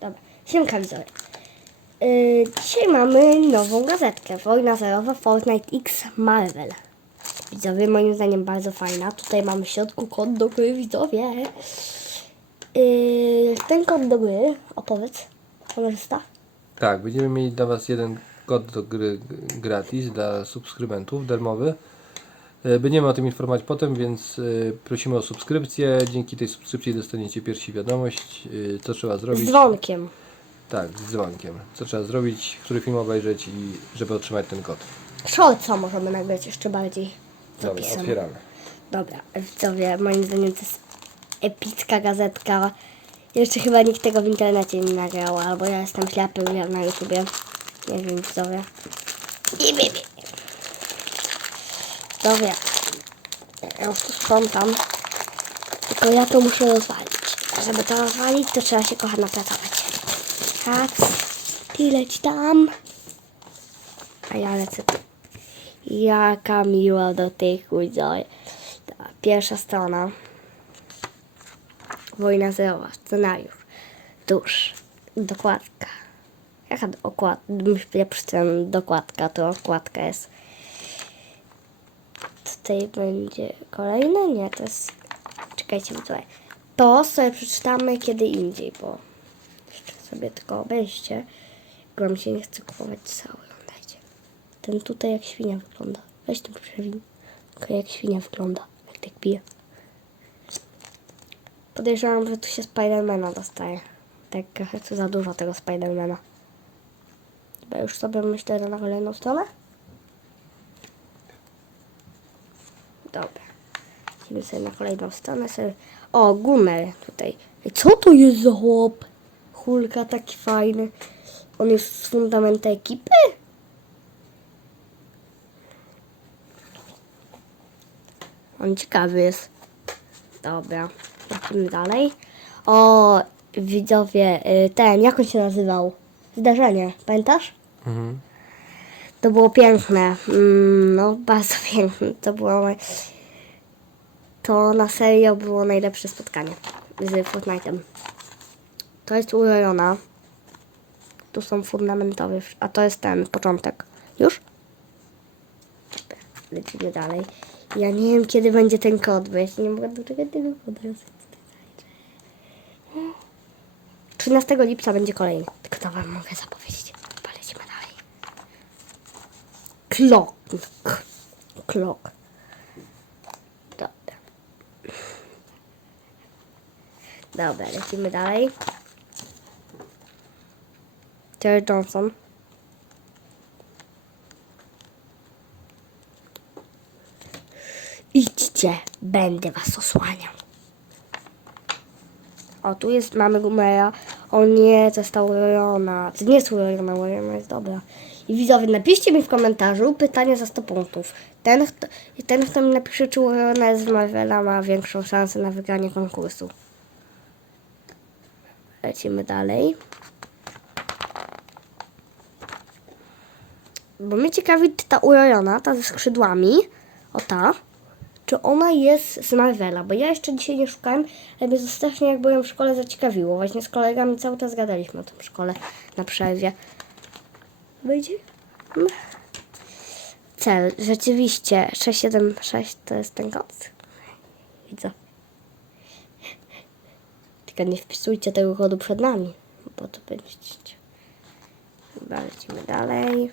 Dobra, siemka widzowie. Yy, dzisiaj mamy nową gazetkę. Wojna zerowa Fortnite X Marvel. Widzowie, moim zdaniem bardzo fajna. Tutaj mamy w środku kod do gry, widzowie. Yy, ten kod do gry, opowiedz, kamerzysta. Tak, będziemy mieli dla Was jeden kod do gry gratis dla subskrybentów, darmowy. E, Będziemy o tym informować potem, więc e, prosimy o subskrypcję. Dzięki tej subskrypcji dostaniecie pierwsi wiadomość, e, co trzeba Z zrobić. dzwonkiem. Tak, z dzwonkiem. Co trzeba zrobić, który film obejrzeć i żeby otrzymać ten kod. Shortsa możemy nagrać jeszcze bardziej. z Dobra, opisem. otwieramy. Dobra, widzowie, moim zdaniem to jest epicka gazetka. Jeszcze chyba nikt tego w internecie nie nagrał, albo ja jestem ślepy ja na YouTubie. Nie wiem, widzowie. I bi, bi. Widzowie, ja już tu sprzątam. Tylko ja to muszę rozwalić. A żeby to rozwalić, to trzeba się kochać napracować. Kac, ty leć tam. A ja lecę. Jaka miła dotyku, widzowie. Ta Pierwsza strona. Wojna zerowa, scenariusz. Tuż. Dokładka. Jaka okład... Ja przeczytam dokładka, to okładka jest. Tutaj będzie kolejne? Nie, to jest... Czekajcie, widzowie. To sobie przeczytamy kiedy indziej, bo jeszcze sobie tylko obejście. Bo mi się nie chce kupować cały, oglądajcie. Ten tutaj jak świnia wygląda. Weź ten przewin. Tylko jak świnia wygląda. Jak tak pije. Podejrzewam, że tu się Spidermana dostaje. Tak trochę za dużo tego Spidermana. Chyba już sobie myślę że na kolejną stronę. Dobra. Idziemy sobie na kolejną stronę. Sobie... O, Gunner tutaj. Co to jest za chłop? Hulka taki fajny. On jest z fundamentu ekipy? On ciekawy jest. Dobra, lecimy dalej. O, widzowie, y, ten, jak on się nazywał? Zdarzenie, pamiętasz? Mhm. To było piękne. Mm, no, bardzo piękne. To było. To na serio było najlepsze spotkanie z Fortnite'em. To jest urojona. Tu są fundamentowe, a to jest ten początek. Już? Lecimy dalej. Ja nie wiem, kiedy będzie ten kod, bo ja się nie mogę doczekać tego kodu. Ja sobie tutaj zajrzę. 13 lipca będzie kolejny. Tylko to wam mogę zapowiedzieć. Chyba lecimy dalej. Klok. Klok. Dobra. Dobra, lecimy dalej. Terry Johnson. Idźcie, będę was osłaniał. O, tu jest, mamy Gumera. O nie, to jest ta urojona. To nie jest urojona, urojona jest dobra. I widzowie, napiszcie mi w komentarzu pytanie za 100 punktów. Ten, kto, ten, kto mi napisze, czy urojona jest z Marvela, ma większą szansę na wygranie konkursu. Lecimy dalej. Bo mnie ciekawi, czy ta urojona, ta ze skrzydłami, o ta, czy ona jest z Marvela, bo ja jeszcze dzisiaj nie szukałem, ale mnie to strasznie jak byłem w szkole zaciekawiło. Właśnie z kolegami cały czas gadaliśmy o tym w szkole na przerwie. Wyjdzie? Mm. Cel, rzeczywiście 676 to jest ten kod. Widzę. Tylko nie wpisujcie tego kodu przed nami, bo to będziecie. Dobra, lecimy dalej.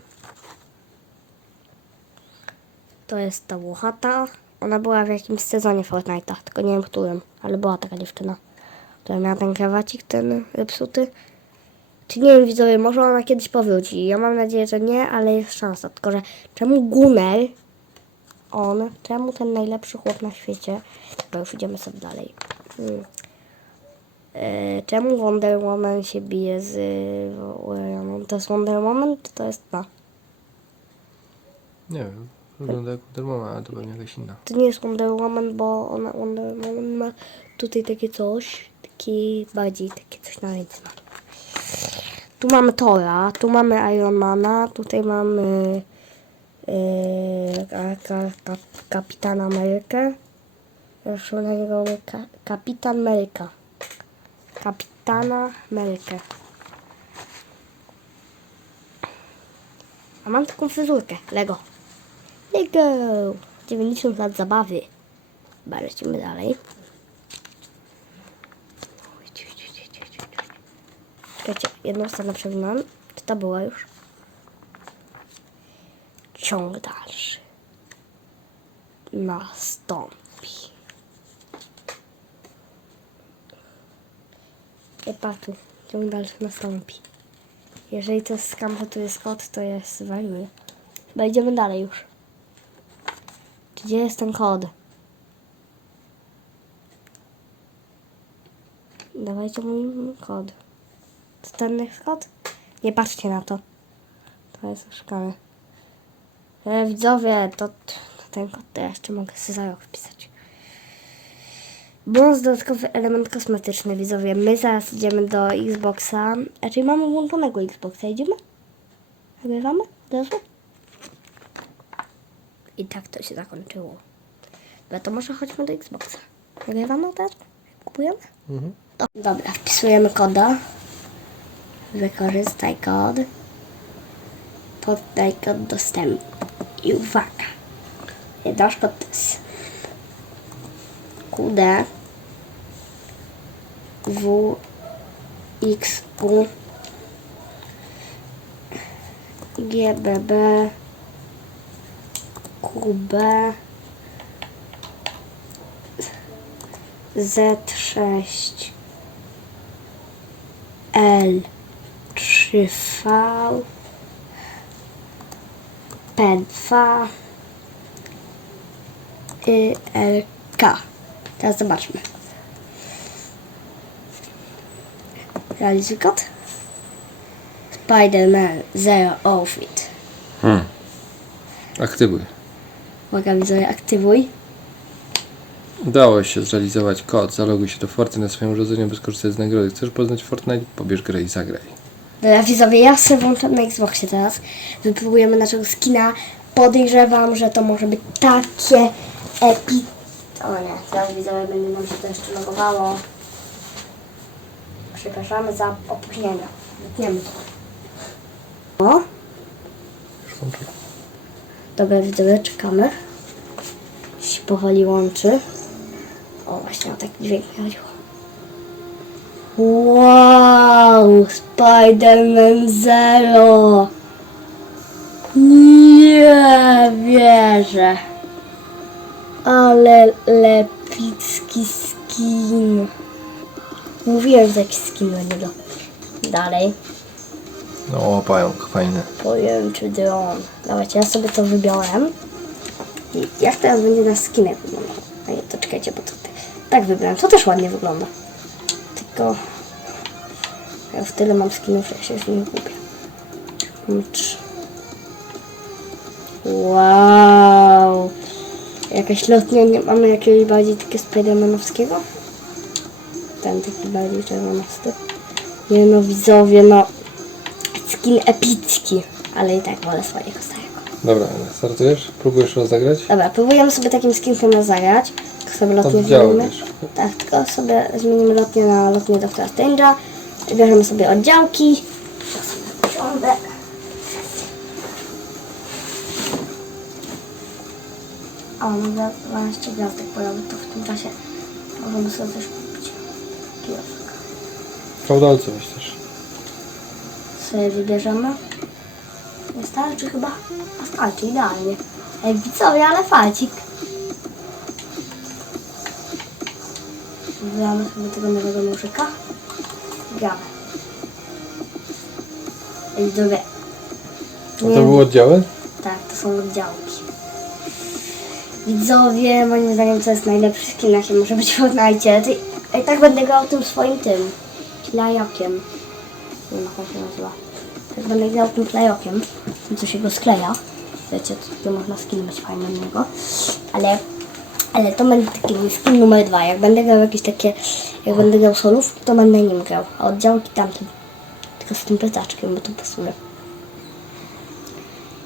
To jest ta Włochata. Ona była w jakimś sezonie Fortnite'a, tylko nie wiem którym, ale była taka dziewczyna, która miała ten krawacik, ten zepsuty. Czy nie wiem, widzowie, może ona kiedyś powróci. Ja mam nadzieję, że nie, ale jest szansa. Tylko, że czemu Gunnar, on, czemu ten najlepszy chłop na świecie, bo już idziemy sobie dalej. Hmm. E, czemu Wonder Woman się bije z Urioną? To jest Wonder Woman, czy to jest ta? Nie wiem, wygląda jak Wonderwoman, ale to pewnie jakaś inna. To nie jest Wonder Woman, bo ona Wonder Woman ma tutaj takie coś, taki bardziej takie coś na ręce ma. Tu mamy Tora, tu mamy Ironmana, tutaj mamy yy, ka, ka, ka, Kapitan Amerykę. Zresztą na niego ka, Kapitan Ameryka. Kapitana Amerykę. A mam taką fryzurkę. Lego. Lego! 90 lat zabawy. Bardzo dalej. Czekajcie, jedną stronę przeglądam. Czy to była już? Ciąg dalszy. Nastąpi. Epa tu. Ciąg dalszy nastąpi. Jeżeli to jest skam, to jest kod, to jest zwariuję. Chyba idziemy dalej już. Gdzie jest ten kod? Dawajcie mój kod. Ten kod? Nie patrzcie na to. To jest oszukane. E, widzowie, to, ten kod to ja jeszcze mogę sobie za rok wpisać. Bonus dodatkowy element kosmetyczny, widzowie. My zaraz idziemy do Xboxa. A czyli mamy włączonego Xboxa. Idziemy? Nagrywamy? Dobrze? I tak to się zakończyło. Dobra, to może chodźmy do Xboxa. Nagrywamy teraz? Kupujemy? Mhm. Dobra, wpisujemy koda. Wykorzystaj kod. Poddaj kod dostępu. I uwaga. Nasz kod to QD W. X U. GBB QB Z6 L 3V P2 y, LK. Teraz zobaczmy. Realizuj kod. Spider-Man Zero Outfit. Hmm. Aktywuj. Uwaga widzowie, aktywuj. Udało się zrealizować kod. Zaloguj się do Fortnite na swoim urządzeniu, by skorzystać z nagrody. Chcesz poznać Fortnite? Pobierz grę i zagraj. Dobra widzowie, ja sobie włączam na Xboxie teraz. Wypróbujemy naszego skina. Podejrzewam, że to może być takie epi... O nie, teraz widzowie będzie nam się to jeszcze logowało. Przepraszamy za opóźnienia. Wytniemy to. O, dobra widzowie, czekamy. Się powoli łączy. O, właśnie o taki dźwięk chodziło. Wow, Spider-Man Zero. Nie wierzę. Ale lepicki skin. Mówiłem, że taki skin będzie dobry. Dalej. No, pająk, fajny. Pojęczy dron. Dawajcie, ja sobie to wybiorę. I jak teraz będzie na skinek wyglądał? A nie, to czekajcie, bo to tak wybrałem. To też ładnie wygląda. Tylko ja w tyle mam skinów, ja się już nie kupię. Mam trzy. Wow. Jakaś lotnia, nie mamy jakiegoś bardziej takiego Spidermanowskiego? Ten taki bardziej czerwonasty. Nie no, widzowie, no skin epicki, ale i tak wolę swojego starego. Dobra, startujesz? Próbujesz rozegrać? Dobra, próbujemy sobie takim skinkiem zagrać. Sobie lotnie zmienimy. Tak, tylko sobie zmienimy lotnie na lotnie Doktora Strange'a. Bierzemy sobie oddziałki. Usiądę. O, no 12 gwiazdek pojawi, to w tym czasie możemy sobie też kupić kiosk. Fałdolce weź też. sobie wybierzemy. Wystarczy chyba. A starczy idealnie. Ej, widzowie, ale falcik. Wybieramy sobie tego nowego nożyka. Gramy. Ej, widzowie. A to były oddziały? Tak, to są oddziałki. Widzowie, moim zdaniem to jest najlepszy skin, jaki może być w Fortnite. Ej, tak będę grał tym swoim tym. Klajokiem. Nie wiem jak się nazywa. Tak będę grał tym klajokiem. Co się go skleja. Wiecie, to, to można skin być fajny niego. Ale, ale to będzie taki skin numer dwa. Jak będę grał jakieś takie, jak będę grał solów, to będę nim grał. A oddziałki tamtym. Tylko z tym plecaczkiem, bo to pasuje.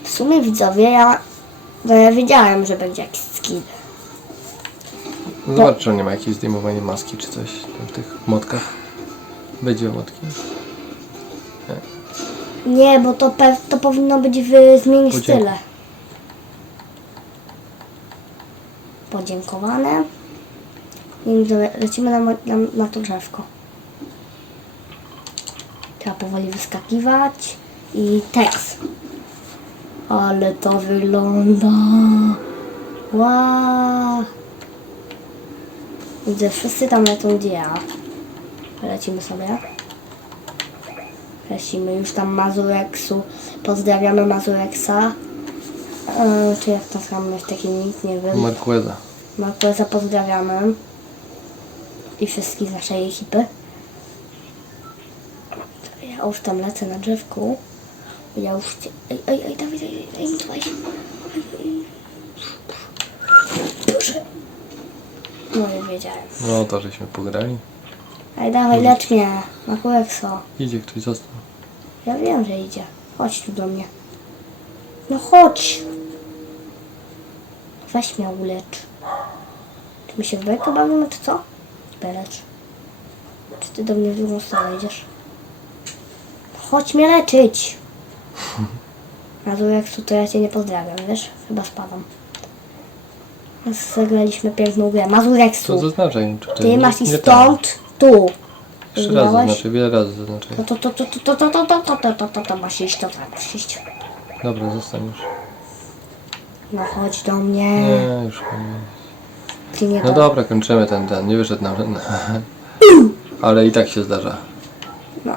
W sumie widzowie, ja, no ja wiedziałem, że będzie jakiś skin. No Zobacz, czy on nie ma jakieś zdejmowanie maski czy coś w tych motkach. Wejdź we motki. Nie. Nie, bo to, pe- to powinno być w zmienić Podziękuj. tyle. Podziękowane. I lecimy na, na, na to drzewko. Trzeba powoli wyskakiwać. I teraz. Ale to wygląda. Wow. Widzę, wszyscy tam lecą gdzie ja. Lecimy sobie. Lecimy już tam Mazureksu. Pozdrawiamy Mazureksa. E, czy jak to tam jest taki nick, nie wiem. Marqueza pozdrawiamy. I wszystkich z naszej ekipy. Ja już tam lecę na drzewku. Ja już... cię- Ej, ej, ej, Dawid, ej, ej, ej, dawaj. Proszę. No nie wiedziałem. No to żeśmy pograli. Ej, dawaj, lecz mnie. Marquezzo. Idzie ktoś został. Ja wiem, że idzie. Chodź tu do mnie. No chodź. Weź mnie ulecz. Czy my się w bajkę bawimy, czy co? Belecz. Czy ty do mnie w drugą stronę idziesz? Chodź mnie leczyć. Mazurek, to ja cię nie pozdrawiam, wiesz? Chyba spadam. Zagraliśmy piękną grę. Co Mazureksu, zaznaczaj? Czy ty masz iść nie tam? stąd, tu. Trzy razy Rozumiałeś? zaznaczaj, wiele razy zaznaczaj. To, to, to, to, to, to, to, to, to, to, to, to, to, masz iść, to tak, masz iść. Dobra, zostań już. No chodź do mnie. Nie, już koniec. Ty nie No dobra, kończymy ten, ten. Nie wyszedł nam ten. Ale i tak się zdarza. No,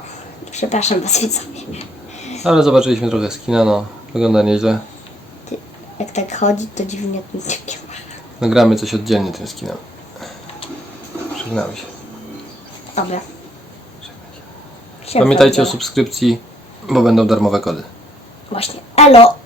przepraszam was widzowie. Ale zobaczyliśmy trochę skina, no. Wygląda nieźle. Ty, jak tak chodzi, to dziwnie tym tykiem. Nagramy coś oddzielnie tym skinem. Żegnamy się. Dobra. Pamiętajcie o dobra. subskrypcji, bo będą darmowe kody. Właśnie. Elo!